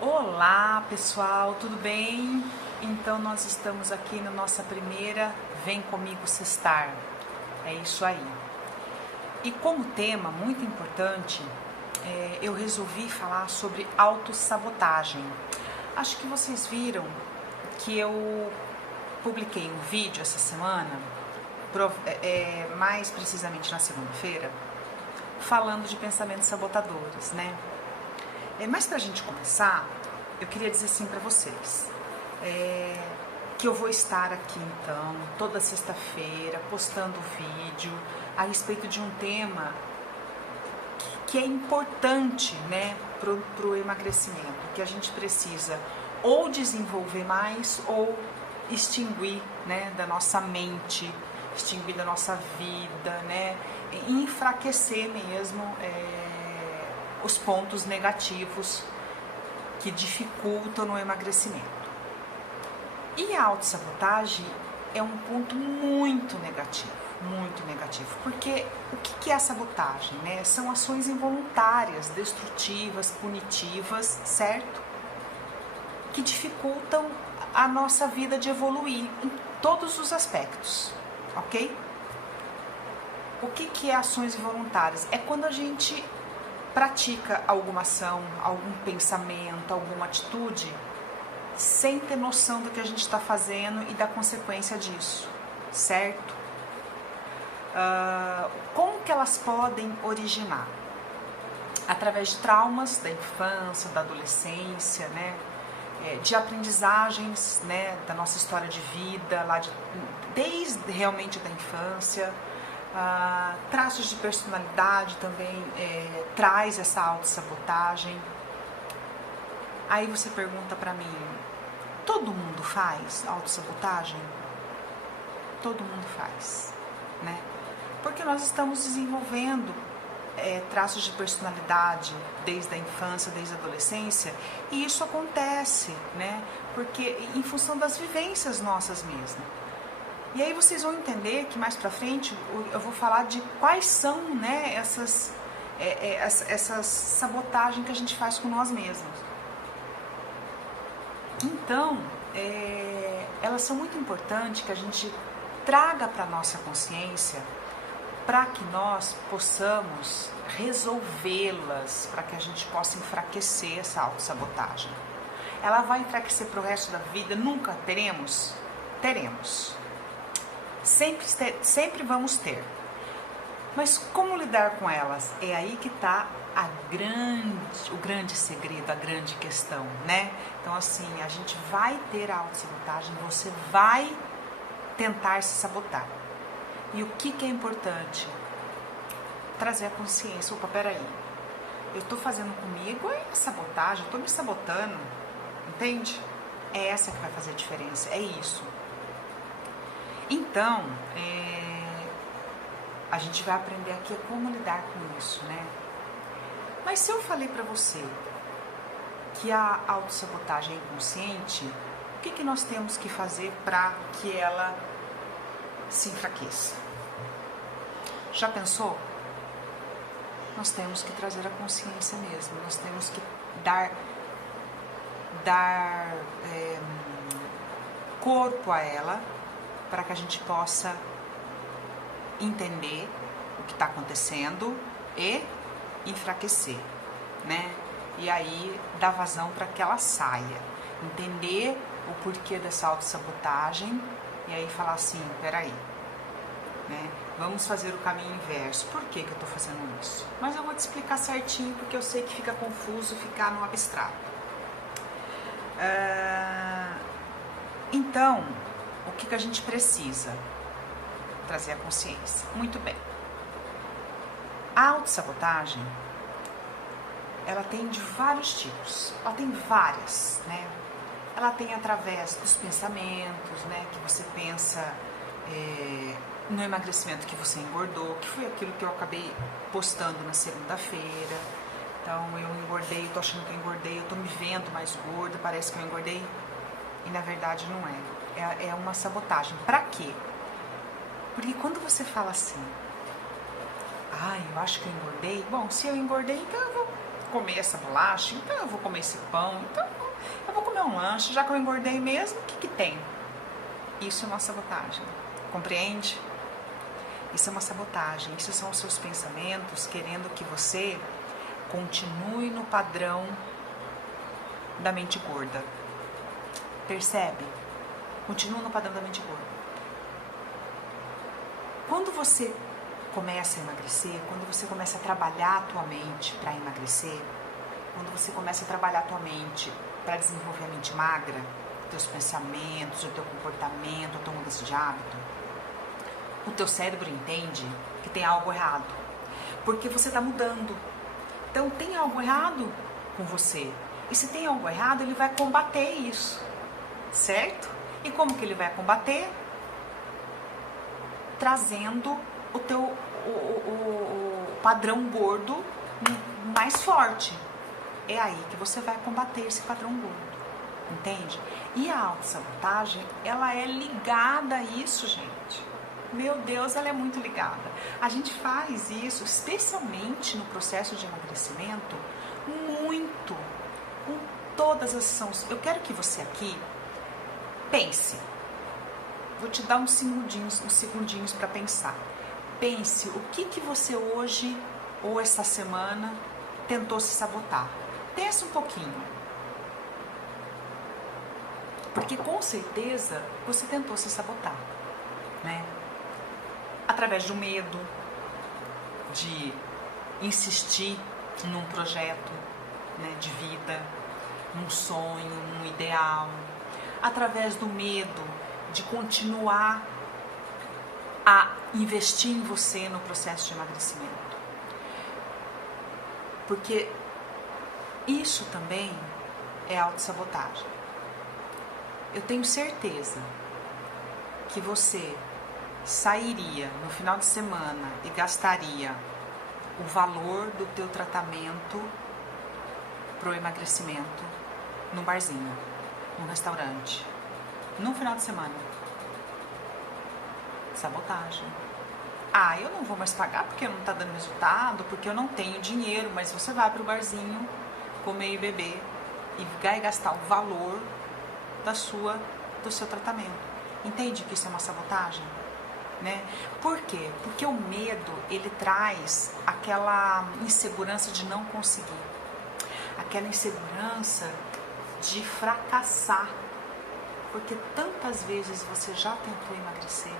Olá pessoal, tudo bem? Então nós estamos aqui na nossa primeira Vem Comigo Sextar. É isso aí. E como tema muito importante, eu resolvi falar sobre autossabotagem. Acho que vocês viram que eu publiquei um vídeo essa semana, mais precisamente na segunda-feira, falando de pensamentos sabotadores, né? Mas pra gente começar, eu queria dizer assim pra vocês, que eu vou estar aqui então, toda sexta-feira, postando vídeo a respeito de um tema que é importante, né, pro emagrecimento, que a gente precisa ou desenvolver mais ou extinguir, né, da nossa mente, extinguir da nossa vida, né, e enfraquecer mesmo, os pontos negativos que dificultam no emagrecimento. E a autossabotagem é um ponto muito negativo, porque o que é a sabotagem, né? São ações involuntárias, destrutivas, punitivas, certo? Que dificultam a nossa vida de evoluir em todos os aspectos, ok? O que é ações involuntárias? É quando a gente pratica alguma ação, algum pensamento, alguma atitude, sem ter noção do que a gente está fazendo e da consequência disso, certo? Como que elas podem originar? Através de traumas da infância, da adolescência, né? De aprendizagens, né? Da nossa história de vida, desde realmente da infância. Traços de personalidade também traz essa autossabotagem. Aí você pergunta pra mim, todo mundo faz autossabotagem? Todo mundo faz, né? Porque nós estamos desenvolvendo traços de personalidade desde a infância, desde a adolescência, e isso acontece, né? Porque em função das vivências nossas mesmo. E aí vocês vão entender que mais pra frente eu vou falar de quais são, né, essas sabotagens que a gente faz com nós mesmos. Então, elas são muito importantes que a gente traga para nossa consciência para que nós possamos resolvê-las, para que a gente possa enfraquecer essa autossabotagem. Ela vai enfraquecer para o resto da vida? Nunca teremos? Teremos. Sempre vamos ter. Mas como lidar com elas? É aí que está o grande segredo, a grande questão, né? Então assim, a gente vai ter a autossabotagem, você vai tentar se sabotar. E o que é importante? Trazer a consciência. Opa, peraí, eu estou fazendo comigo sabotagem, eu estou me sabotando, entende? É essa que vai fazer a diferença, é isso. Então, a gente vai aprender aqui como lidar com isso, né? Mas se eu falei pra você que a autossabotagem é inconsciente, o que nós temos que fazer para que ela se enfraqueça? Já pensou? Nós temos que trazer a consciência mesmo, nós temos que dar corpo a ela, para que a gente possa entender o que está acontecendo e enfraquecer, né? E aí dar vazão para que ela saia, entender o porquê dessa autossabotagem e aí falar assim, peraí, né? Vamos fazer o caminho inverso. Por que eu estou fazendo isso? Mas eu vou te explicar certinho, porque eu sei que fica confuso ficar no abstrato. Então, o que a gente precisa? Trazer a consciência. Muito bem. A autossabotagem, ela tem de vários tipos. Ela tem várias, né? Ela tem através dos pensamentos, né? Que você pensa no emagrecimento que você engordou, que foi aquilo que eu acabei postando na segunda-feira. Então, eu engordei, eu tô achando que eu engordei, eu tô me vendo mais gorda, parece que eu engordei. E na verdade não é. É uma sabotagem. Pra quê? Porque quando você fala assim, eu acho que eu engordei, bom, se eu engordei, então eu vou comer essa bolacha, então eu vou comer esse pão, então eu vou comer um lanche, já que eu engordei mesmo, o que que tem? Isso é uma sabotagem, compreende? Isso é uma sabotagem, isso são os seus pensamentos querendo que você continue no padrão da mente gorda. Percebe? Continua no padrão da mente gorda. Quando você começa a emagrecer, quando você começa a trabalhar a tua mente para emagrecer, quando você começa a trabalhar a tua mente para desenvolver a mente magra, teus pensamentos, o teu comportamento, a tua mudança de hábito, o teu cérebro entende que tem algo errado, porque você está mudando. Então tem algo errado com você. E se tem algo errado, ele vai combater isso, certo? E como que ele vai combater? Trazendo o teu o padrão gordo mais forte. É aí que você vai combater esse padrão gordo, entende? E a autossabotagem, ela é ligada a isso, gente. Meu Deus, ela é muito ligada. A gente faz isso, especialmente no processo de emagrecimento, muito, com todas as ações. Eu quero que você aqui pense. Vou te dar uns segundinhos para pensar. Pense o que você hoje ou essa semana tentou se sabotar. Pense um pouquinho. Porque com certeza você tentou se sabotar, né? Através do medo de insistir num projeto, né, de vida, num sonho, num ideal, através do medo de continuar a investir em você no processo de emagrecimento. Porque isso também é autossabotagem. Eu tenho certeza que você sairia no final de semana e gastaria o valor do teu tratamento pro emagrecimento num barzinho, num restaurante, num final de semana. Sabotagem. Ah, eu não vou mais pagar porque não tá dando resultado, porque eu não tenho dinheiro, mas você vai pro barzinho comer e beber e vai gastar o valor do seu tratamento. Entende que isso é uma sabotagem? Né? Por quê? Porque o medo, ele traz aquela insegurança de não conseguir, aquela insegurança de fracassar, porque tantas vezes você já tentou emagrecer,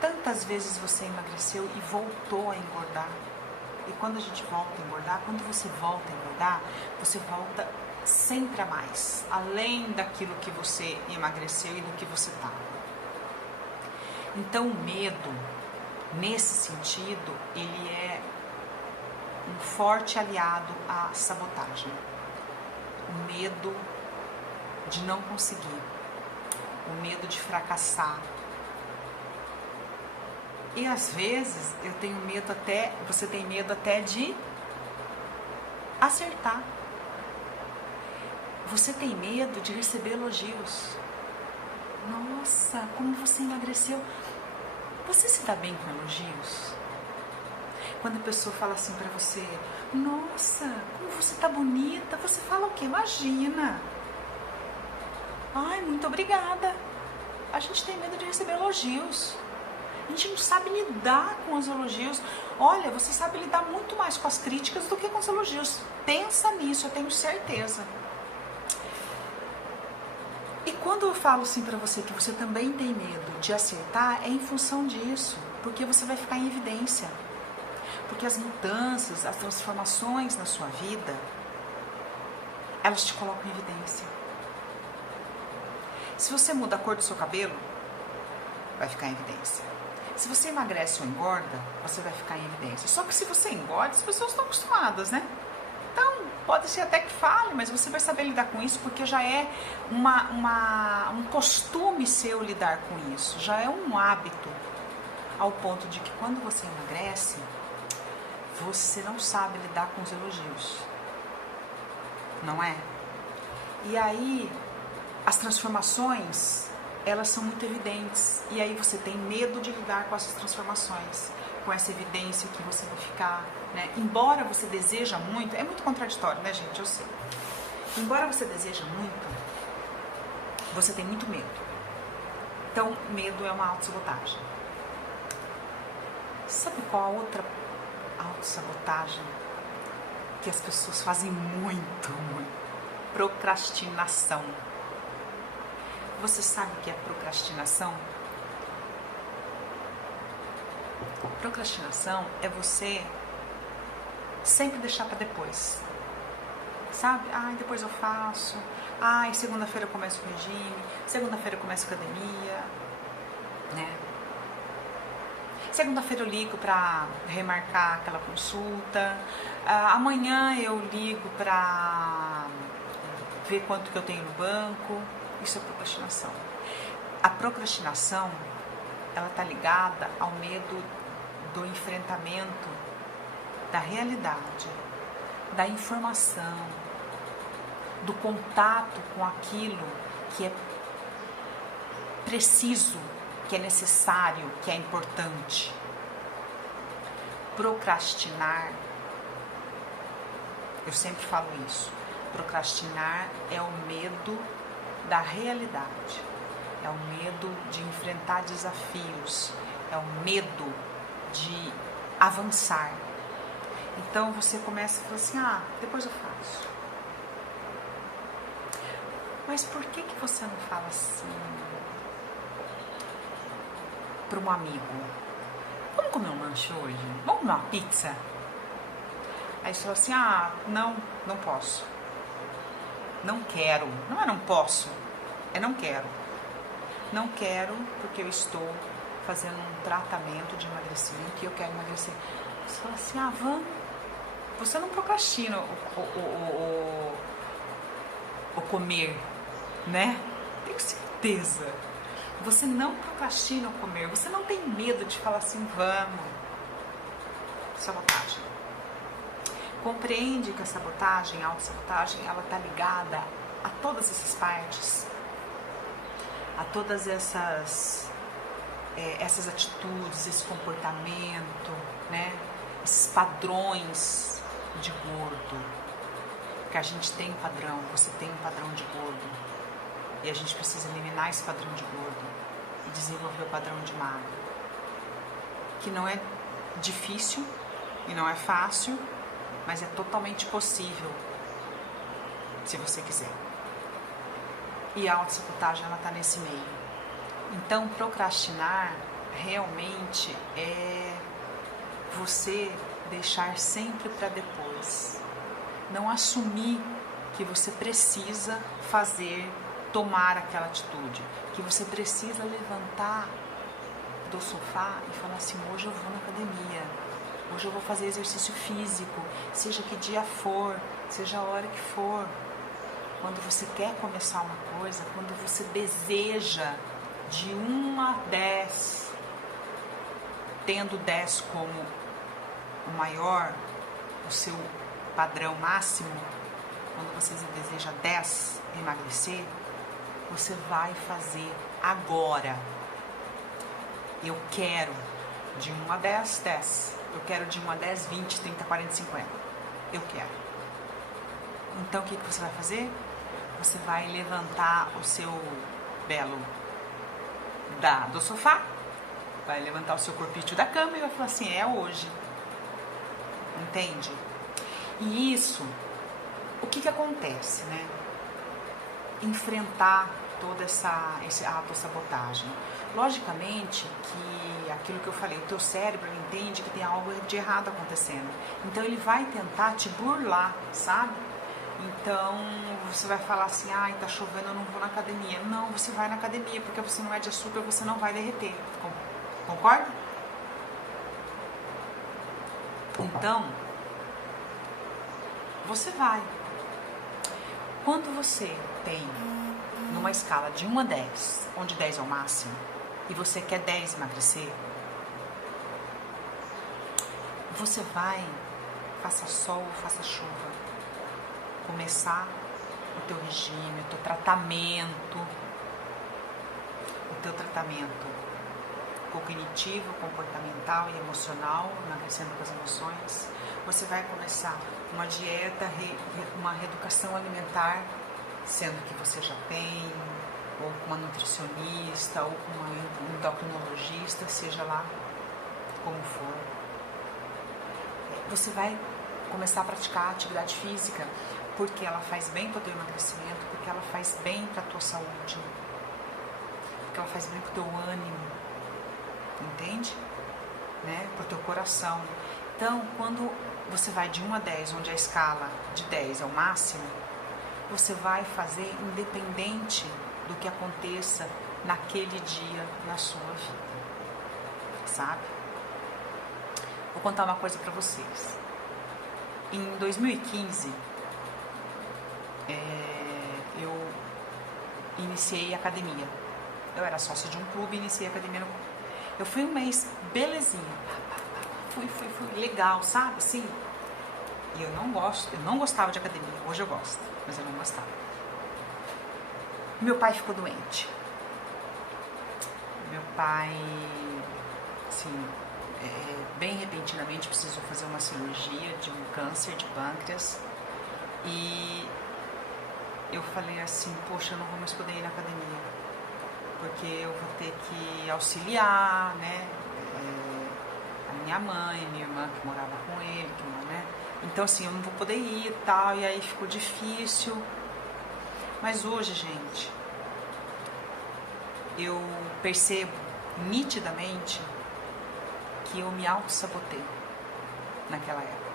tantas vezes você emagreceu e voltou a engordar. E quando a gente volta a engordar, quando você volta a engordar, você volta sempre a mais, além daquilo que você emagreceu e do que você tá. Então o medo, nesse sentido, ele é um forte aliado à sabotagem. O medo de não conseguir, o medo de fracassar. E às vezes eu tenho medo até, você tem medo até de acertar. Você tem medo de receber elogios. Nossa, como você emagreceu. Você se dá bem com elogios? Quando a pessoa fala assim pra você, nossa, como você tá bonita, você fala o quê? Imagina. Ai, muito obrigada. A gente tem medo de receber elogios. A gente não sabe lidar com os elogios. Olha, você sabe lidar muito mais com as críticas do que com os elogios. Pensa nisso, eu tenho certeza. E quando eu falo assim pra você que você também tem medo de acertar, é em função disso, porque você vai ficar em evidência. Porque as mudanças, as transformações na sua vida, elas te colocam em evidência. Se você muda a cor do seu cabelo, vai ficar em evidência. Se você emagrece ou engorda, você vai ficar em evidência. Só que se você engorda, as pessoas estão acostumadas, né? Então, pode ser até que fale, mas você vai saber lidar com isso, porque já é um costume seu lidar com isso, já é um hábito, ao ponto de que quando você emagrece, você não sabe lidar com os elogios, não é? E aí, as transformações, elas são muito evidentes, e aí você tem medo de lidar com essas transformações. com essa evidência que você vai ficar, né? Embora você deseja muito, é muito contraditório, né, gente? Eu sei. Embora você deseja muito, você tem muito medo. Então, medo é uma autossabotagem. Sabe qual a outra autossabotagem que as pessoas fazem muito? Procrastinação. Você sabe o que é procrastinação? Procrastinação é você sempre deixar para depois. Sabe? Ai, depois eu faço. Ai, segunda-feira eu começo o regime. Segunda-feira eu começo a academia. Né? Segunda-feira eu ligo para remarcar aquela consulta. Amanhã eu ligo para ver quanto que eu tenho no banco. Isso é procrastinação. A procrastinação, ela está ligada ao medo do enfrentamento da realidade, da informação, do contato com aquilo que é preciso, que é necessário, que é importante. Procrastinar, eu sempre falo isso, procrastinar é o medo da realidade, é o medo de enfrentar desafios, é o medo de avançar. Então você começa a falar assim, depois eu faço. Mas por que você não fala assim para um amigo? Vamos comer um lanche hoje? Vamos comer uma pizza? Aí você fala assim, não posso. Não quero. Não é não posso, é não quero. Não quero porque eu estou fazendo um tratamento de emagrecimento e eu quero emagrecer. Você fala assim, vamos. Você não procrastina o comer, né? Tenho certeza. Você não procrastina o comer. Você não tem medo de falar assim, vamos. Sabotagem. Compreende que a sabotagem, a autossabotagem, ela está ligada a todas essas partes, a todas essas atitudes, esse comportamento, né? Esses padrões de gordo. Porque a gente tem um padrão, você tem um padrão de gordo. E a gente precisa eliminar esse padrão de gordo e desenvolver o padrão de magro. Que não é difícil e não é fácil, mas é totalmente possível, se você quiser. E a autossabotagem, ela está nesse meio. Então, procrastinar realmente é você deixar sempre para depois. Não assumir que você precisa tomar aquela atitude, que você precisa levantar do sofá e falar assim, hoje eu vou na academia, hoje eu vou fazer exercício físico, seja que dia for, seja a hora que for. Quando você quer começar uma coisa, quando você deseja de 1 a 10, tendo 10 como o maior, o seu padrão máximo, quando você deseja 10 emagrecer, você vai fazer agora. Eu quero de 1 a 10, 10. Eu quero de 1 a 10, 20, 30, 40, 50. Eu quero. Então o que você vai fazer? Você vai levantar o seu belo do sofá, vai levantar o seu corpício da cama e vai falar assim, é hoje. Entende? E isso, o que acontece, né? Enfrentar toda essa autossabotagem. Logicamente que aquilo que eu falei, o teu cérebro entende que tem algo de errado acontecendo. Então ele vai tentar te burlar, sabe? Então você vai falar assim, tá chovendo, eu não vou na academia. Não, você vai na academia, porque você não é de açúcar, você não vai derreter. Concorda? Então, você vai. Quando você tem numa escala de 1 a 10, onde 10 é o máximo, e você quer 10 emagrecer, você vai, faça sol ou faça chuva, começar o teu regime, o teu tratamento cognitivo, comportamental e emocional, emagrecendo com as emoções. Você vai começar uma dieta, uma reeducação alimentar, sendo que você já tem, ou com uma nutricionista, ou com um endocrinologista, seja lá como for. Você vai começar a praticar atividade física, porque ela faz bem para o teu emagrecimento, porque ela faz bem para a tua saúde, porque ela faz bem para o teu ânimo, entende? Né? Para o teu coração. Então, quando você vai de 1 a 10, onde a escala de 10 é o máximo, você vai fazer independente do que aconteça naquele dia na sua vida, sabe? Vou contar uma coisa para vocês. Em 2015, eu iniciei academia. Eu era sócia de um clube e iniciei academia no clube. Eu fui um mês, belezinha. Fui, legal, sabe? Sim. E eu não gostava de academia. Hoje eu gosto, mas eu não gostava. Meu pai ficou doente. Meu pai, assim, bem repentinamente precisou fazer uma cirurgia de um câncer de pâncreas. E eu falei assim, poxa, eu não vou mais poder ir na academia, porque eu vou ter que auxiliar, né, a minha mãe, minha irmã que morava com ele, né? Então assim, eu não vou poder ir e tal, e aí ficou difícil. Mas hoje, gente, eu percebo nitidamente que eu me auto-sabotei naquela época.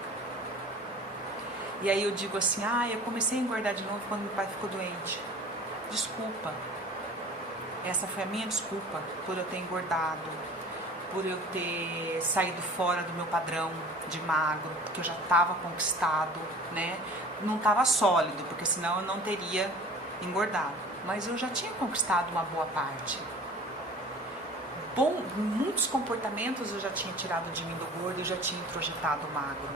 E aí eu digo assim, eu comecei a engordar de novo quando meu pai ficou doente. Desculpa. Essa foi a minha desculpa por eu ter engordado, por eu ter saído fora do meu padrão de magro, porque eu já estava conquistado, né? Não estava sólido, porque senão eu não teria engordado. Mas eu já tinha conquistado uma boa parte. Muitos comportamentos eu já tinha tirado de mim do gordo, eu já tinha introjetado o magro.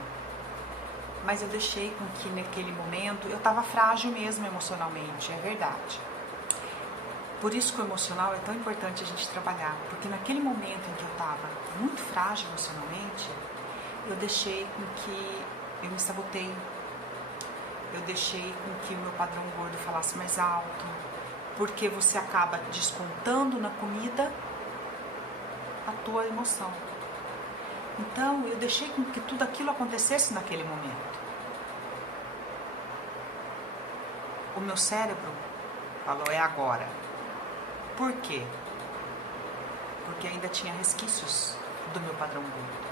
Mas eu deixei com que naquele momento eu estava frágil mesmo emocionalmente, é verdade. Por isso que o emocional é tão importante a gente trabalhar, porque naquele momento em que eu estava muito frágil emocionalmente, eu deixei com que eu me sabotei, eu deixei com que o meu padrão gordo falasse mais alto, porque você acaba descontando na comida a tua emoção. Então, eu deixei com que tudo aquilo acontecesse naquele momento. O meu cérebro falou, é agora. Por quê? Porque ainda tinha resquícios do meu padrão gordo.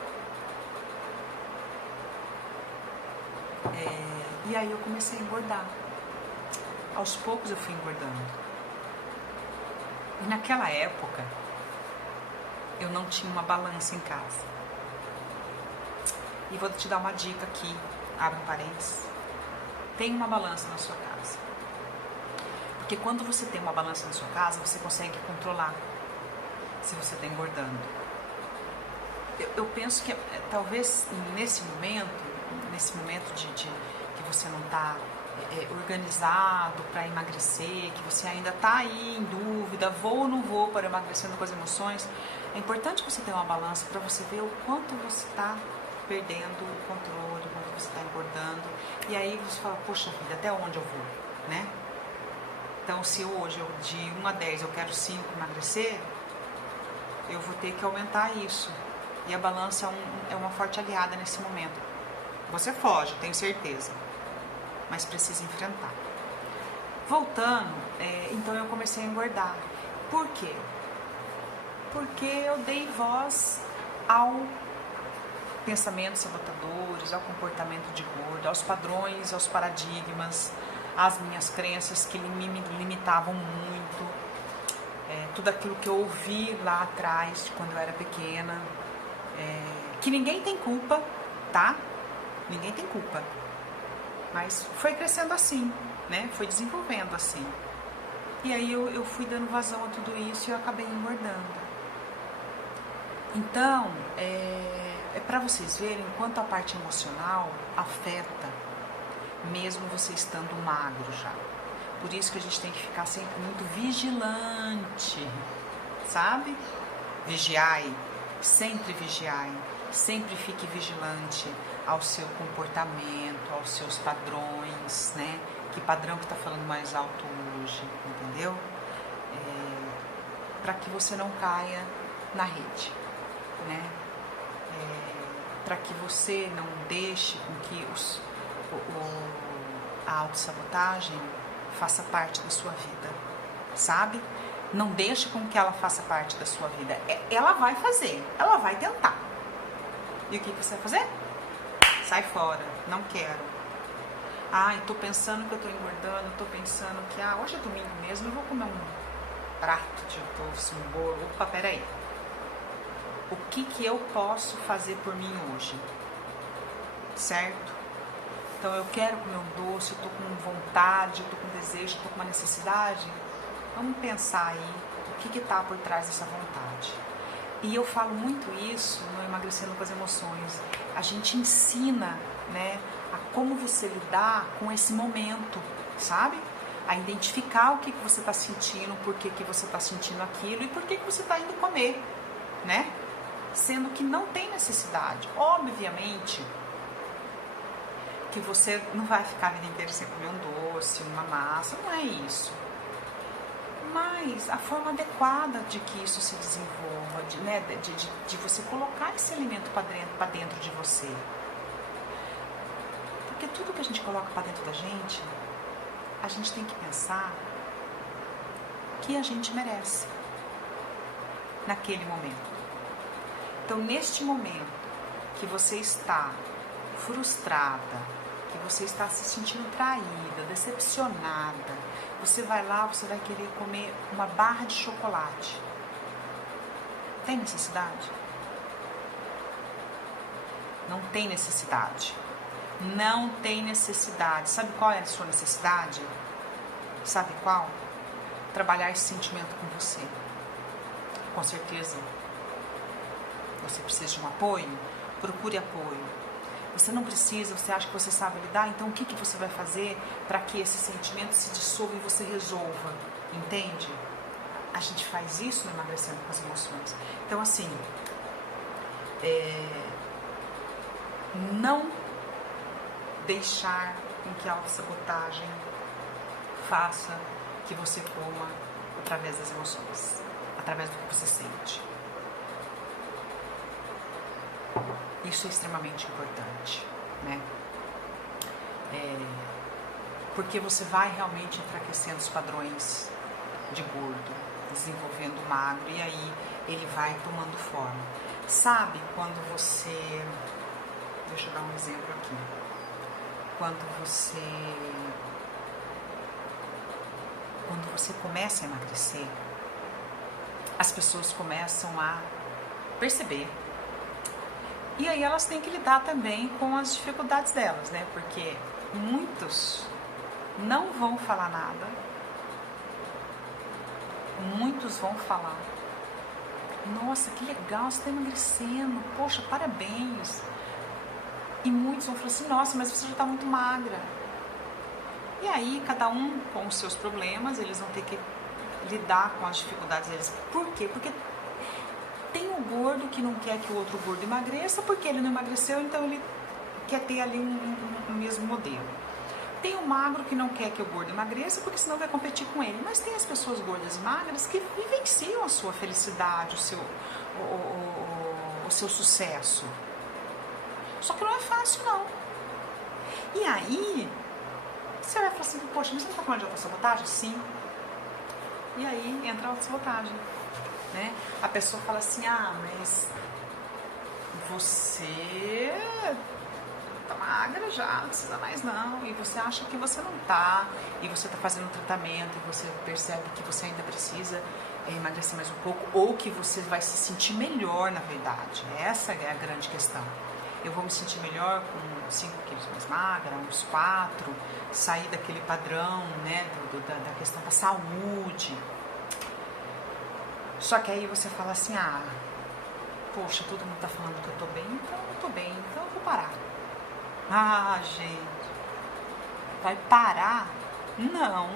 E aí eu comecei a engordar. Aos poucos eu fui engordando. E naquela época, eu não tinha uma balança em casa. E vou te dar uma dica aqui, abre um parênteses. Tem uma balança na sua casa. Porque quando você tem uma balança na sua casa, você consegue controlar se você está engordando. Eu penso que talvez nesse momento de que você não está organizado para emagrecer, que você ainda está aí em dúvida, vou ou não vou para emagrecendo com as emoções, é importante você ter uma balança para você ver o quanto você está perdendo o controle, o quanto você está engordando. E aí você fala, poxa vida, até onde eu vou, né? Então, se hoje de 1 a 10 eu quero 5 emagrecer, eu vou ter que aumentar isso. E a balança é uma forte aliada nesse momento. Você foge, tenho certeza, mas precisa enfrentar. Voltando, então eu comecei a engordar. Por quê? Porque eu dei voz ao pensamentos sabotadores, ao comportamento de gordo, aos padrões, aos paradigmas, às minhas crenças que me limitavam muito, tudo aquilo que eu ouvi lá atrás, quando eu era pequena, que ninguém tem culpa, tá? Ninguém tem culpa, mas foi crescendo assim, né? Foi desenvolvendo assim. E aí eu fui dando vazão a tudo isso e eu acabei engordando. Então, para vocês verem quanto a parte emocional afeta, mesmo você estando magro já. Por isso que a gente tem que ficar sempre muito vigilante, sabe? Vigiai, sempre fique vigilante ao seu comportamento, aos seus padrões, né? Que padrão que está falando mais alto hoje, entendeu? Para que você não caia na rede, né? Para que você não deixe com que a autossabotagem faça parte da sua vida, sabe? Não deixe com que ela faça parte da sua vida. Ela vai fazer, ela vai tentar. E o que você vai fazer? Sai fora, não quero. Ai, tô pensando que eu tô engordando, tô pensando que hoje é domingo mesmo, eu vou comer um prato de doce, um bolo. Opa, peraí. O que eu posso fazer por mim hoje? Certo? Então eu quero comer um doce, eu tô com vontade, eu tô com desejo, eu tô com uma necessidade. Vamos pensar aí o que está por trás dessa vontade. E eu falo muito isso no Emagrecendo com as Emoções. A gente ensina, né, a como você lidar com esse momento, sabe? A identificar o que você está sentindo, por que você está sentindo aquilo e por que você está indo comer, né? Sendo que não tem necessidade. Obviamente que você não vai ficar a vida inteira sem comer um doce, uma massa, não é isso. Mas a forma adequada de que isso se desenvolva, de você colocar esse alimento para dentro de você. Porque tudo que a gente coloca para dentro da gente, a gente tem que pensar que a gente merece naquele momento. Então, neste momento que você está frustrada, que você está se sentindo traída, decepcionada, você vai lá, você vai querer comer uma barra de chocolate. Tem necessidade? Não tem necessidade. Não tem necessidade. Sabe qual é a sua necessidade? Sabe qual? Trabalhar esse sentimento com você. Com certeza. Você precisa de um apoio? Procure apoio. Você não precisa, você acha que você sabe lidar, então o que você vai fazer para que esse sentimento se dissolva e você resolva? Entende? A gente faz isso no Emagrecendo com as Emoções. Então, assim, não deixar com que a autossabotagem faça que você coma através das emoções, através do que você sente. Isso é extremamente importante, né? Porque você vai realmente enfraquecendo os padrões de gordo, desenvolvendo o magro, e aí ele vai tomando forma. Sabe quando você... Deixa eu dar um exemplo aqui. Quando você começa a emagrecer, as pessoas começam a perceber. E aí elas têm que lidar também com as dificuldades delas, né? Porque muitos não vão falar nada. Muitos vão falar: nossa, que legal, você está emagrecendo, poxa, parabéns. E muitos vão falar assim: nossa, mas você já está muito magra. E aí, cada um com os seus problemas, eles vão ter que lidar com as dificuldades deles. Por quê? Porque tem o gordo que não quer que o outro gordo emagreça, porque ele não emagreceu, então ele quer ter ali um mesmo modelo. Tem o magro que não quer que o gordo emagreça, porque senão vai competir com ele. Mas tem as pessoas gordas e magras que vivenciam a sua felicidade, o seu sucesso. Só que não é fácil, não. E aí, você vai falar assim: poxa, mas você não está falando de autossabotagem? Sim. E aí entra a autossabotagem. Né? A pessoa fala assim: mas você tá magra já, não precisa mais não. E você acha que você não tá, e você tá fazendo um tratamento, e você percebe que você ainda precisa emagrecer mais um pouco, ou que você vai se sentir melhor, na verdade. Essa é a grande questão. Eu vou me sentir melhor com 5 quilos mais magra, uns 4, sair daquele padrão, né, da questão da saúde. Só que aí você fala assim: poxa, todo mundo tá falando que eu tô bem, então eu tô bem, então eu vou parar. Gente, vai parar? Não.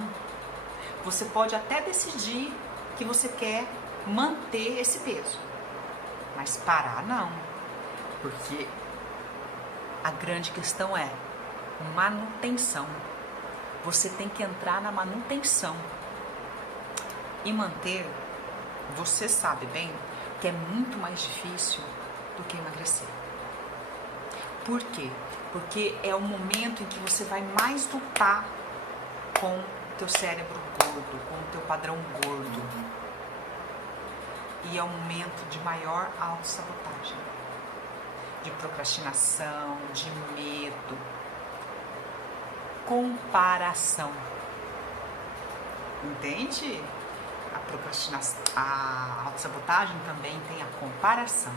Você pode até decidir que você quer manter esse peso. Mas parar não, porque a grande questão é manutenção. Você tem que entrar na manutenção e manter. Você sabe bem que é muito mais difícil do que emagrecer. Por quê? Porque é o momento em que você vai mais lutar com o teu cérebro gordo, com o teu padrão gordo. E é o momento de maior autossabotagem, de procrastinação, de medo, comparação. Entende? A procrastinação, a autossabotagem também tem a comparação,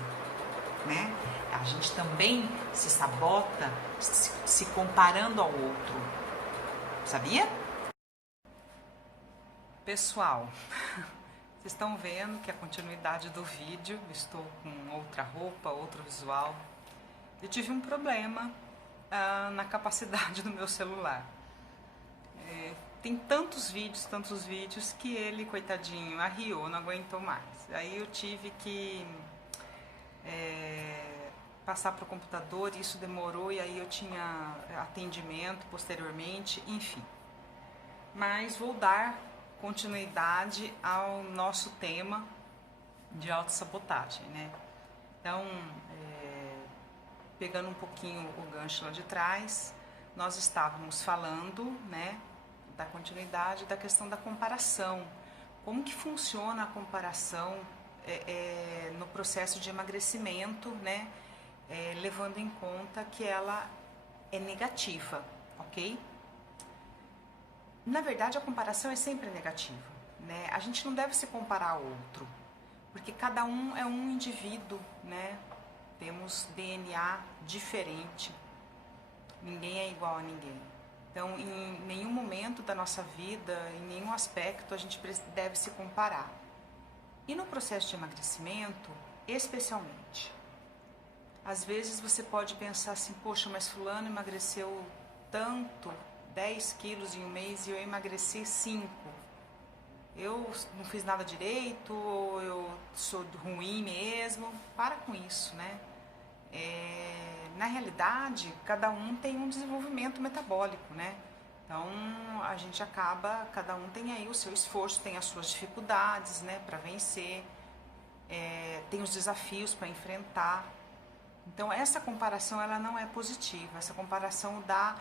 né? A gente também se sabota se comparando ao outro. Sabia? Pessoal, vocês estão vendo que a continuidade do vídeo, estou com outra roupa, outro visual. Eu tive um problema na capacidade do meu celular. Tem tantos vídeos que ele, coitadinho, arriou, não aguentou mais. Aí eu tive que passar para o computador, isso demorou e aí eu tinha atendimento posteriormente, enfim. Mas vou dar continuidade ao nosso tema de autossabotagem, né? Então, pegando um pouquinho o gancho lá de trás, nós estávamos falando, né, da continuidade da questão da comparação. Como que funciona a comparação no processo de emagrecimento, né, levando em conta que ela é negativa, ok? Na verdade, a comparação é sempre negativa, né? A gente não deve se comparar ao outro, porque cada um é um indivíduo, né? Temos DNA diferente, ninguém é igual a ninguém. Então, em nenhum momento da nossa vida, em nenhum aspecto, a gente deve se comparar. E no processo de emagrecimento, especialmente. Às vezes você pode pensar assim, poxa, mas fulano emagreceu tanto, 10 quilos em um mês e eu emagreci 5. Eu não fiz nada direito, ou eu sou ruim mesmo. Para com isso, né? Na realidade, cada um tem um desenvolvimento metabólico, né? Então, a gente acaba, cada um tem aí o seu esforço, tem as suas dificuldades, né, para vencer, tem os desafios para enfrentar. Então, essa comparação, ela não é positiva. Essa comparação dá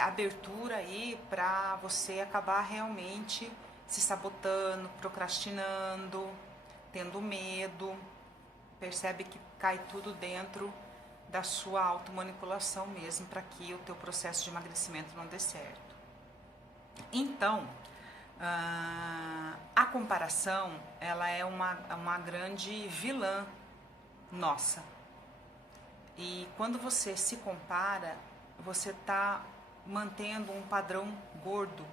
abertura aí para você acabar realmente se sabotando, procrastinando, tendo medo. Percebe que cai tudo dentro da sua automanipulação mesmo, para que o teu processo de emagrecimento não dê certo. Então, a comparação, ela é uma grande vilã nossa. E quando você se compara, você está mantendo um padrão gordo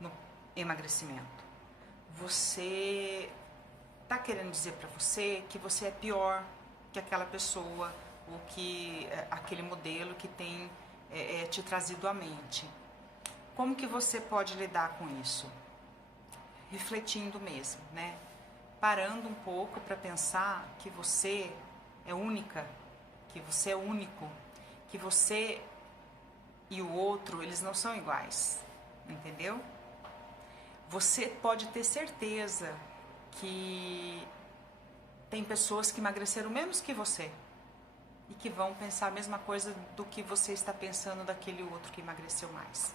no emagrecimento. Você está querendo dizer para você que você é pior que aquela pessoa, ou que aquele modelo que tem te trazido à mente. Como que você pode lidar com isso? Refletindo mesmo, né? Parando um pouco para pensar que você é única, que você é único, que você e o outro, eles não são iguais, entendeu? Você pode ter certeza que tem pessoas que emagreceram menos que você e que vão pensar a mesma coisa do que você está pensando daquele outro que emagreceu mais.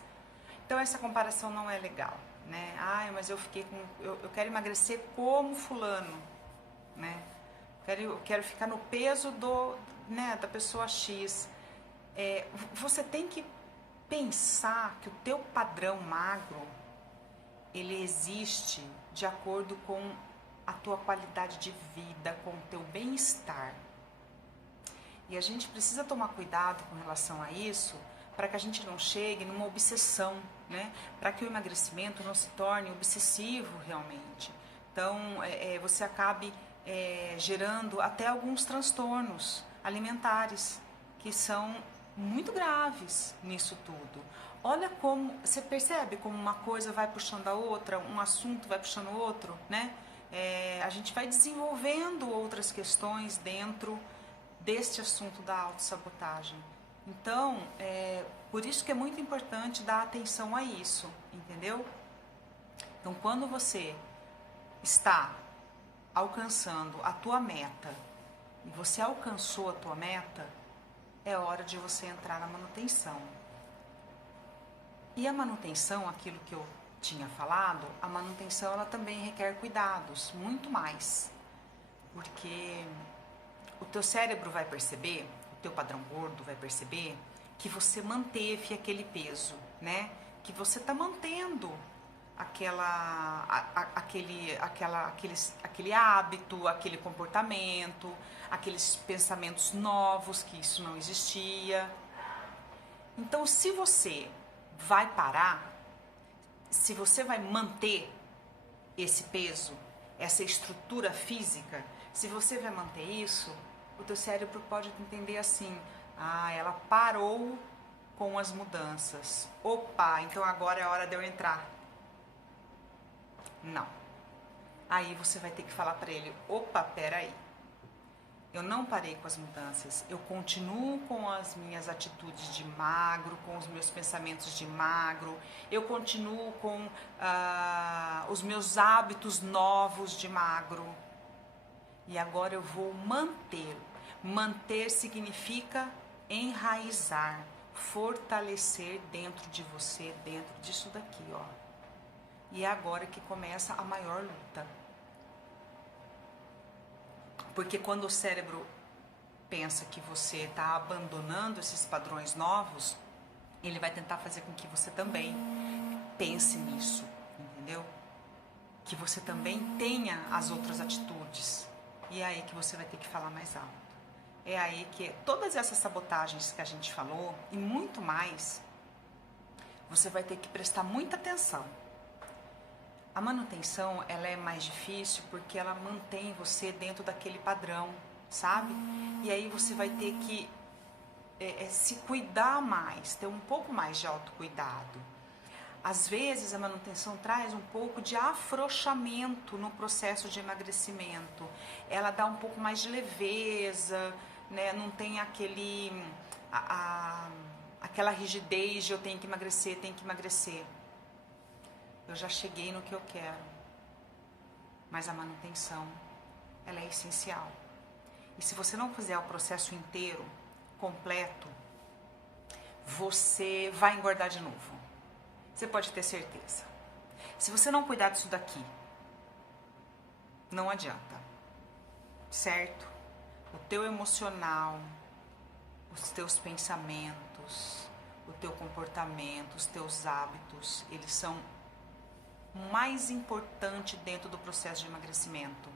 Então essa comparação não é legal, né? Ai, mas eu quero emagrecer como fulano, né? Eu quero ficar no peso da pessoa X. Você tem que pensar que o teu padrão magro, ele existe de acordo com a tua qualidade de vida, com o teu bem-estar. E a gente precisa tomar cuidado com relação a isso, para que a gente não chegue numa obsessão, né? Para que o emagrecimento não se torne obsessivo realmente. Então, você acabe gerando até alguns transtornos alimentares, que são muito graves nisso tudo. Olha como, você percebe como uma coisa vai puxando a outra, um assunto vai puxando o outro, né? a gente vai desenvolvendo outras questões dentro deste assunto da autossabotagem. Então, por isso que é muito importante dar atenção a isso, entendeu? Então, quando você está alcançando a tua meta e você alcançou a tua meta, é hora de você entrar na manutenção. E a manutenção, aquilo que eu tinha falado, a manutenção ela também requer cuidados, muito mais. Porque o teu cérebro vai perceber, o teu padrão gordo vai perceber que você manteve aquele peso, né? Que você está mantendo aquele hábito, aquele comportamento, aqueles pensamentos novos, que isso não existia. Então, se você vai parar, se você vai manter esse peso, essa estrutura física, se você vai manter isso, o teu cérebro pode entender assim: ah, ela parou com as mudanças. Opa, então agora é a hora de eu entrar. Não. Aí você vai ter que falar para ele: opa, peraí. Eu não parei com as mudanças, eu continuo com as minhas atitudes de magro, com os meus pensamentos de magro, eu continuo com os meus hábitos novos de magro. E agora eu vou manter. Manter significa enraizar, fortalecer dentro de você, dentro disso daqui, ó. E é agora que começa a maior luta. Porque quando o cérebro pensa que você está abandonando esses padrões novos, ele vai tentar fazer com que você também pense nisso, entendeu? Que você também tenha as outras atitudes. E é aí que você vai ter que falar mais alto. É aí que todas essas sabotagens que a gente falou e muito mais, você vai ter que prestar muita atenção. A manutenção, ela é mais difícil porque ela mantém você dentro daquele padrão, sabe? E aí você vai ter que se cuidar mais, ter um pouco mais de autocuidado. Às vezes a manutenção traz um pouco de afrouxamento no processo de emagrecimento. Ela dá um pouco mais de leveza, né? Não tem aquela rigidez de eu tenho que emagrecer, tenho que emagrecer. Eu já cheguei no que eu quero, mas a manutenção, ela é essencial. E se você não fizer o processo inteiro, completo, você vai engordar de novo. Você pode ter certeza. Se você não cuidar disso daqui, não adianta, certo? O teu emocional, os teus pensamentos, o teu comportamento, os teus hábitos, eles são mais importante dentro do processo de emagrecimento,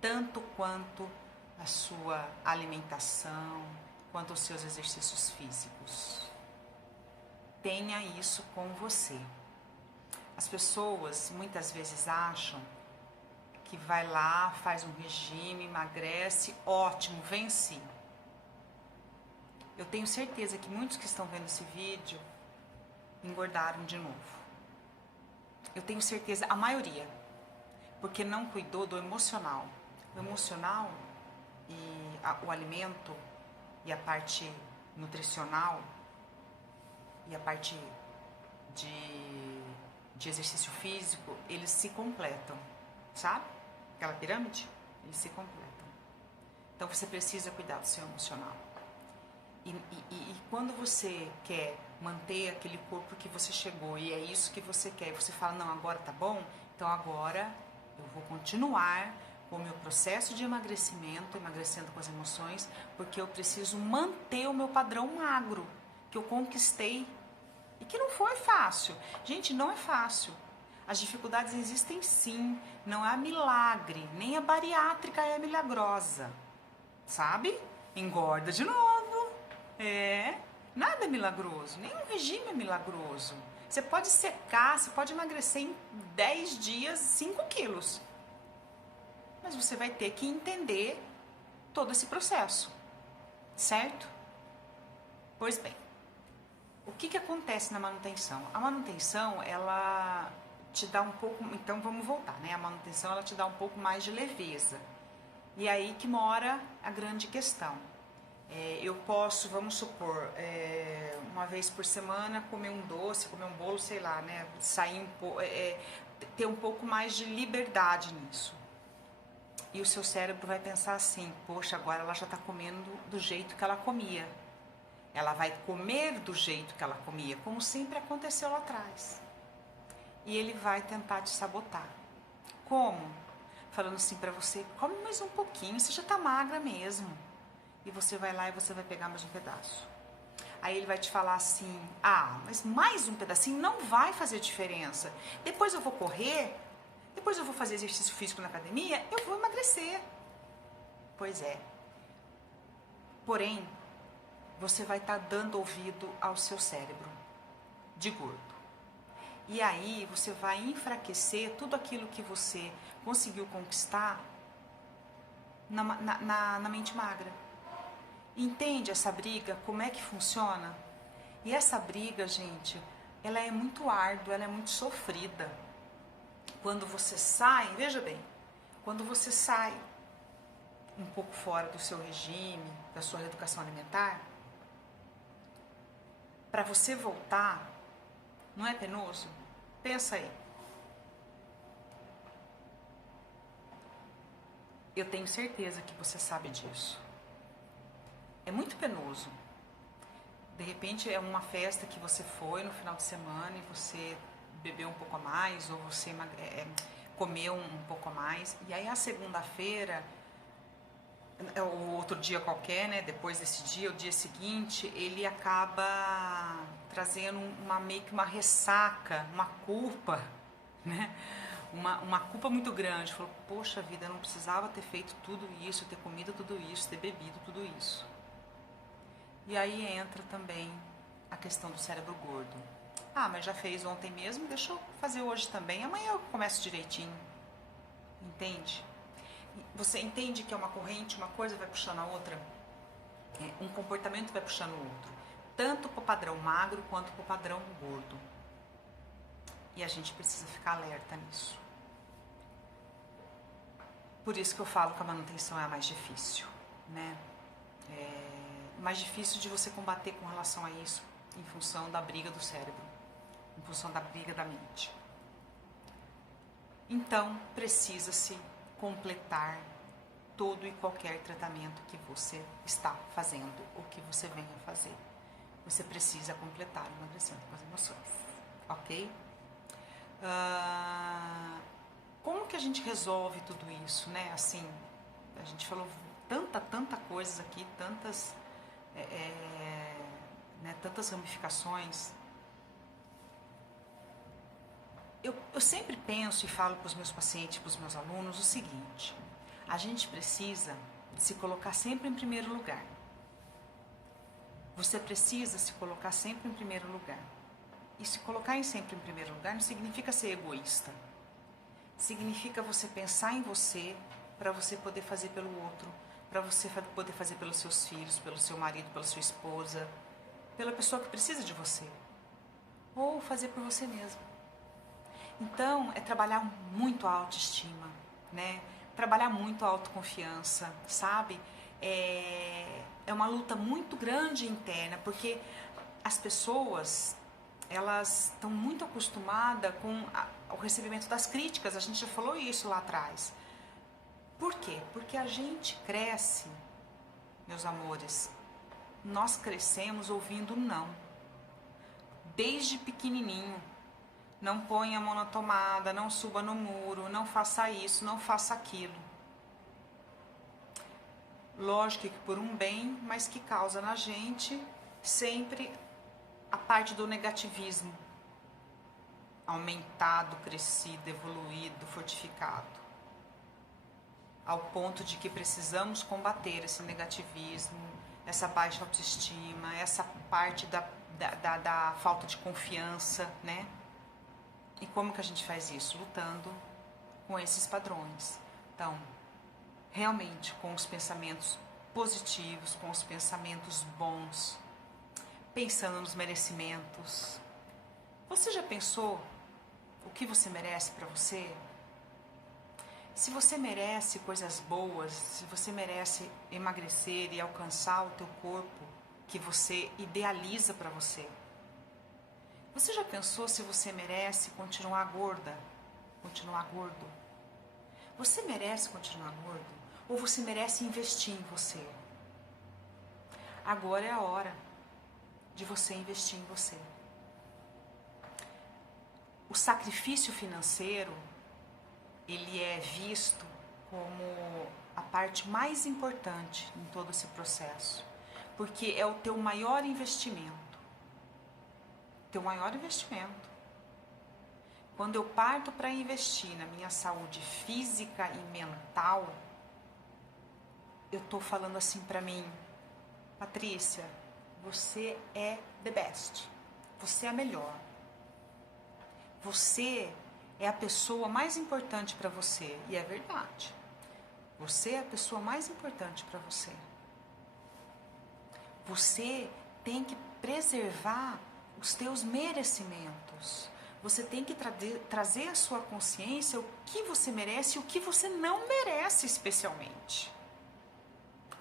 tanto quanto a sua alimentação, quanto os seus exercícios físicos. Tenha isso com você. As pessoas muitas vezes acham que vai lá, faz um regime, emagrece, ótimo, venci. Eu tenho certeza que muitos que estão vendo esse vídeo engordaram de novo. Eu tenho certeza, a maioria, porque não cuidou do emocional. O emocional e o alimento e a parte nutricional e a parte de exercício físico, eles se completam, sabe? Aquela pirâmide, eles se completam. Então você precisa cuidar do seu emocional. E quando você quer manter aquele corpo que você chegou e é isso que você quer, você fala, não, agora tá bom, então agora eu vou continuar com o meu processo de emagrecimento, emagrecendo com as emoções, porque eu preciso manter o meu padrão magro, que eu conquistei e que não foi fácil. Gente, não é fácil. As dificuldades existem sim, não há milagre, nem a bariátrica é milagrosa, sabe? Engorda de novo. Nada é milagroso, nenhum regime é milagroso. Você pode secar, você pode emagrecer em 10 dias 5 quilos. Mas você vai ter que entender todo esse processo, certo? Pois bem, o que acontece na manutenção? A manutenção, ela te dá um pouco, então vamos voltar, né? A manutenção ela te dá um pouco mais de leveza. E aí que mora a grande questão. Eu posso, vamos supor, uma vez por semana comer um doce, comer um bolo, sei lá, né? Sair ter um pouco mais de liberdade nisso. E o seu cérebro vai pensar assim: poxa, agora ela já está comendo do jeito que ela comia. Ela vai comer do jeito que ela comia, como sempre aconteceu lá atrás. E ele vai tentar te sabotar. Como? Falando assim pra você: come mais um pouquinho, você já tá magra mesmo. E você vai lá e você vai pegar mais um pedaço. Aí ele vai te falar assim: ah, mas mais um pedacinho não vai fazer diferença. Depois eu vou correr, depois eu vou fazer exercício físico na academia, eu vou emagrecer. Pois é. Porém, você vai estar dando ouvido ao seu cérebro de gordo. E aí você vai enfraquecer tudo aquilo que você conseguiu conquistar na mente magra. Entende essa briga? Como é que funciona? E essa briga, gente, ela é muito árdua, ela é muito sofrida. Quando você sai, veja bem, quando você sai um pouco fora do seu regime, da sua reeducação alimentar, para você voltar, não é penoso? Pensa aí. Eu tenho certeza que você sabe disso. É muito penoso. De repente é uma festa que você foi no final de semana e você bebeu um pouco a mais ou você comeu um pouco a mais. E aí a segunda-feira, ou outro dia qualquer, né? Depois desse dia, o dia seguinte, ele acaba trazendo meio que uma ressaca, uma culpa, né? Uma culpa muito grande. Falou: poxa vida, eu não precisava ter feito tudo isso, ter comido tudo isso, ter bebido tudo isso. E aí entra também a questão do cérebro gordo. Ah, mas já fez ontem mesmo, deixa eu fazer hoje também, amanhã eu começo direitinho. Entende? Você entende que é uma corrente, uma coisa vai puxando a outra? Um comportamento vai puxando o outro. Tanto para o padrão magro quanto para o padrão gordo. E a gente precisa ficar alerta nisso. Por isso que eu falo que a manutenção é a mais difícil, né? Mais difícil de você combater com relação a isso, em função da briga do cérebro, em função da briga da mente. Então, precisa-se completar todo e qualquer tratamento que você está fazendo ou que você venha fazer. Você precisa completar o emagrecimento com as emoções, ok? Como que a gente resolve tudo isso, né? Assim, a gente falou tanta coisa aqui, tantas ramificações. Eu sempre penso e falo para os meus pacientes, para os meus alunos, o seguinte: a gente precisa se colocar sempre em primeiro lugar. Você precisa se colocar sempre em primeiro lugar. E se colocar sempre em primeiro lugar não significa ser egoísta. Significa você pensar em você para você poder fazer pelo outro, para você poder fazer pelos seus filhos, pelo seu marido, pela sua esposa, pela pessoa que precisa de você. Ou fazer por você mesmo. Então, é trabalhar muito a autoestima, né? Trabalhar muito a autoconfiança, sabe? É uma luta muito grande interna, porque as pessoas, elas estão muito acostumadas com o recebimento das críticas. A gente já falou isso lá atrás. Por quê? Porque a gente cresce, meus amores, nós crescemos ouvindo não. Desde pequenininho. Não ponha a mão na tomada, não suba no muro, não faça isso, não faça aquilo. Lógico que por um bem, mas que causa na gente sempre a parte do negativismo. Aumentado, crescido, evoluído, fortificado. Ao ponto de que precisamos combater esse negativismo, essa baixa autoestima, essa parte da falta de confiança, né? E como que a gente faz isso? Lutando com esses padrões. Então, realmente com os pensamentos positivos, com os pensamentos bons, pensando nos merecimentos. Você já pensou o que você merece para você? Se você merece coisas boas, se você merece emagrecer e alcançar o teu corpo que você idealiza para você, você já pensou se você merece continuar gorda, continuar gordo? Você merece continuar gordo? Ou você merece investir em você? Agora é a hora de você investir em você. O sacrifício financeiro, ele é visto como a parte mais importante em todo esse processo, porque é o teu maior investimento. Teu maior investimento. Quando eu parto para investir na minha saúde física e mental, eu tô falando assim para mim: Patrícia, você é the best. Você é a melhor. Você é a pessoa mais importante para você. E é verdade. Você é a pessoa mais importante para você. Você tem que preservar os teus merecimentos. Você tem que trazer à sua consciência o que você merece e o que você não merece especialmente.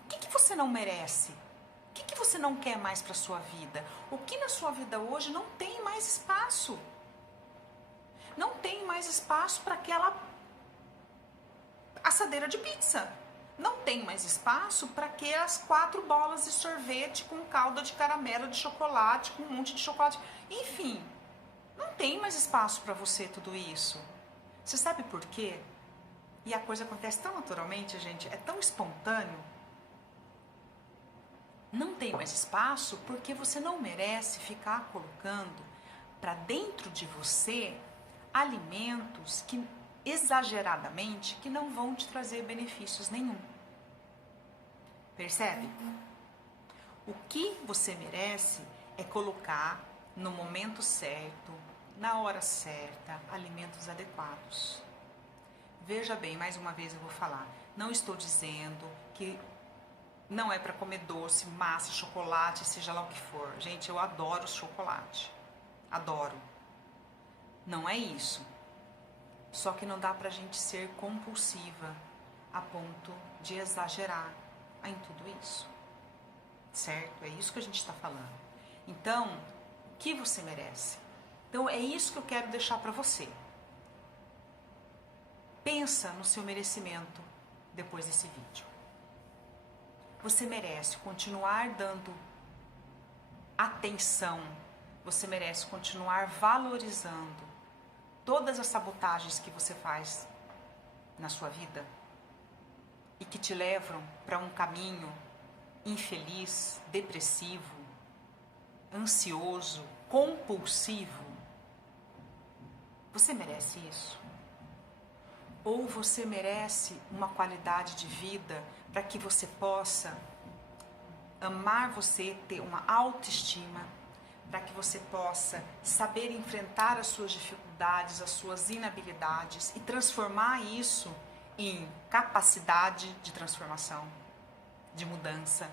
O que você não merece? O que você não quer mais para sua vida? O que na sua vida hoje não tem mais espaço? Não tem mais espaço para aquela assadeira de pizza. Não tem mais espaço para aquelas 4 bolas de sorvete com calda de caramelo, de chocolate, com um monte de chocolate. Enfim, não tem mais espaço para você tudo isso. Você sabe por quê? E a coisa acontece tão naturalmente, gente, é tão espontâneo. Não tem mais espaço porque você não merece ficar colocando para dentro de você alimentos que exageradamente que não vão te trazer benefícios nenhum. Percebe? O que você merece é colocar no momento certo, na hora certa, alimentos adequados. Veja bem, mais uma vez eu vou falar, não estou dizendo que não é para comer doce, massa, chocolate, seja lá o que for. Gente, eu adoro chocolate. Adoro. Não é isso. Só que não dá pra gente ser compulsiva a ponto de exagerar em tudo isso. Certo? É isso que a gente está falando. Então, o que você merece? Então, é isso que eu quero deixar pra você. Pensa no seu merecimento depois desse vídeo. Você merece continuar dando atenção, você merece continuar valorizando todas as sabotagens que você faz na sua vida e que te levam para um caminho infeliz, depressivo, ansioso, compulsivo. Você merece isso? Ou você merece uma qualidade de vida para que você possa amar você, ter uma autoestima, para que você possa saber enfrentar as suas dificuldades, as suas inabilidades e transformar isso em capacidade de transformação, de mudança,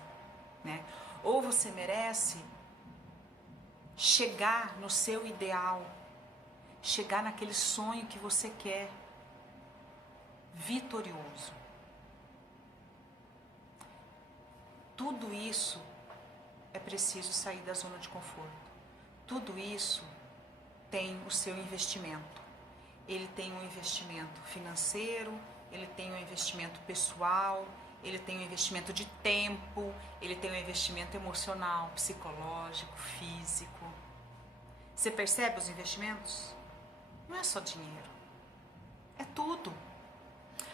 né? Ou você merece chegar no seu ideal, chegar naquele sonho que você quer, vitorioso. Tudo isso é preciso sair da zona de conforto. Tudo isso tem o seu investimento. Ele tem um investimento financeiro, ele tem um investimento pessoal, ele tem um investimento de tempo, ele tem um investimento emocional, psicológico, físico. Você percebe os investimentos? Não é só dinheiro, é tudo.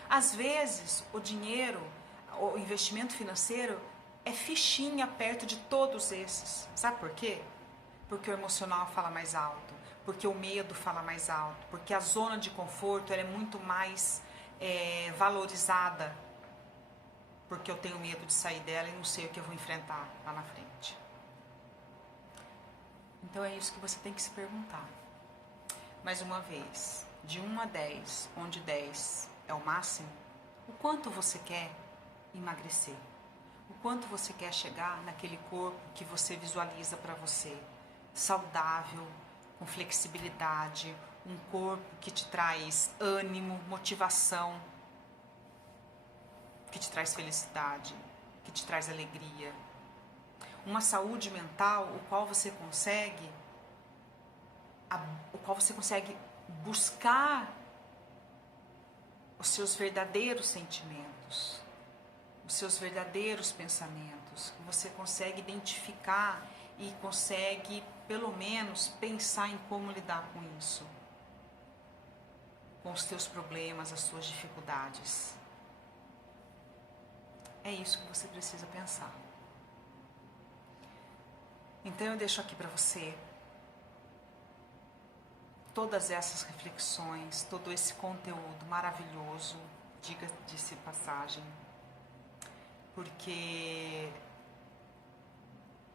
Às vezes, o dinheiro, o investimento financeiro é fichinha perto de todos esses. Sabe por quê? Porque o emocional fala mais alto, porque o medo fala mais alto, porque a zona de conforto ela é muito mais valorizada, porque eu tenho medo de sair dela e não sei o que eu vou enfrentar lá na frente. Então é isso que você tem que se perguntar. Mais uma vez, de 1 a 10, onde 10 é o máximo, o quanto você quer emagrecer? O quanto você quer chegar naquele corpo que você visualiza para você? Saudável, com flexibilidade, um corpo que te traz ânimo, motivação, que te traz felicidade, que te traz alegria. Uma saúde mental o qual você consegue buscar os seus verdadeiros sentimentos, os seus verdadeiros pensamentos. Você consegue identificar e consegue, pelo menos, pensar em como lidar com isso, com os teus problemas, as suas dificuldades. É isso que você precisa pensar. Então eu deixo aqui para você todas essas reflexões, todo esse conteúdo maravilhoso, diga-se passagem, porque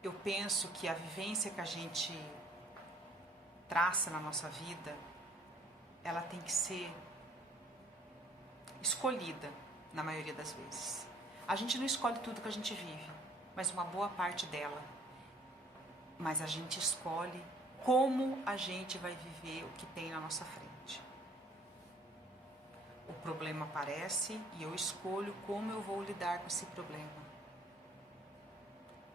eu penso que a vivência que a gente traça na nossa vida, ela tem que ser escolhida na maioria das vezes. A gente não escolhe tudo que a gente vive, mas uma boa parte dela. Mas a gente escolhe como a gente vai viver o que tem na nossa frente. O problema aparece e eu escolho como eu vou lidar com esse problema.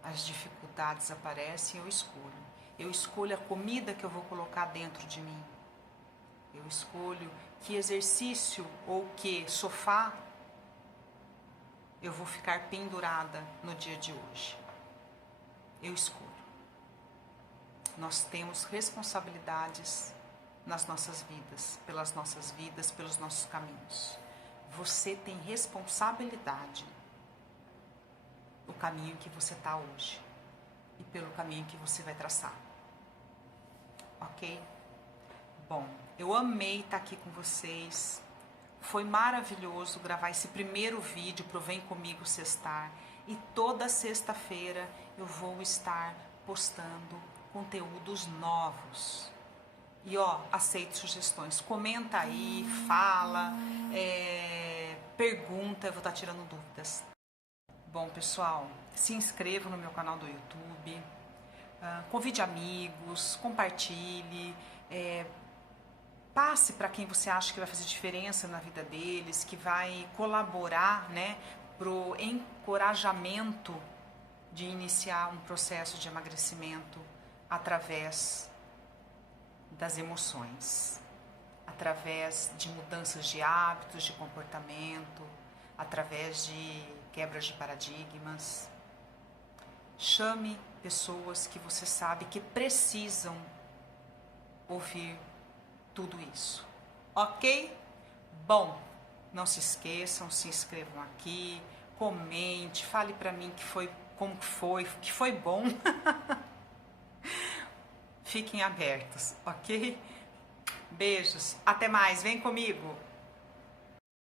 As dificuldades aparecem e eu escolho. Eu escolho a comida que eu vou colocar dentro de mim. Eu escolho que exercício ou que sofá eu vou ficar pendurada no dia de hoje. Eu escolho. Nós temos responsabilidades nas nossas vidas, pelos nossos caminhos. Você tem responsabilidade no caminho que você está hoje e pelo caminho que você vai traçar. Ok? Bom, eu amei estar aqui com vocês. Foi maravilhoso gravar esse primeiro vídeo pro Vem Comigo Sextar. E toda sexta-feira eu vou estar postando conteúdos novos. E aceito sugestões. Comenta aí, fala, pergunta, eu vou estar tirando dúvidas. Bom, pessoal, se inscreva no meu canal do YouTube, convide amigos, compartilhe, passe para quem você acha que vai fazer diferença na vida deles, que vai colaborar, né, pro encorajamento de iniciar um processo de emagrecimento através das emoções, através de mudanças de hábitos, de comportamento, através de quebras de paradigmas. Chame pessoas que você sabe que precisam ouvir tudo isso, ok? Bom, não se esqueçam, se inscrevam aqui, comente, fale pra mim que foi bom. Fiquem abertos, ok? Beijos, até mais, vem comigo!